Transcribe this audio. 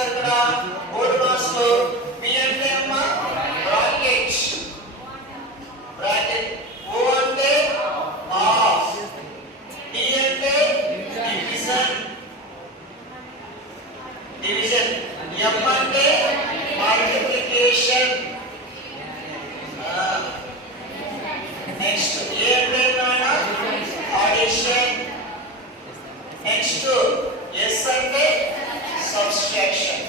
ఇచ్చారు కదా board marks లో. బి అంటే అమ్మా బ్రాకెట్, బ్రాకెట్. ఓ అంటే ఆఫ్, డి అంటే డివిజన్, డివిజన్. ఎం అంటే మల్టిప్లికేషన్. నెక్స్ట్ ఏ అంటే అడిషన్. నెక్స్ట్ ఎస్ అంటే సబ్స్ట్రాక్షన్.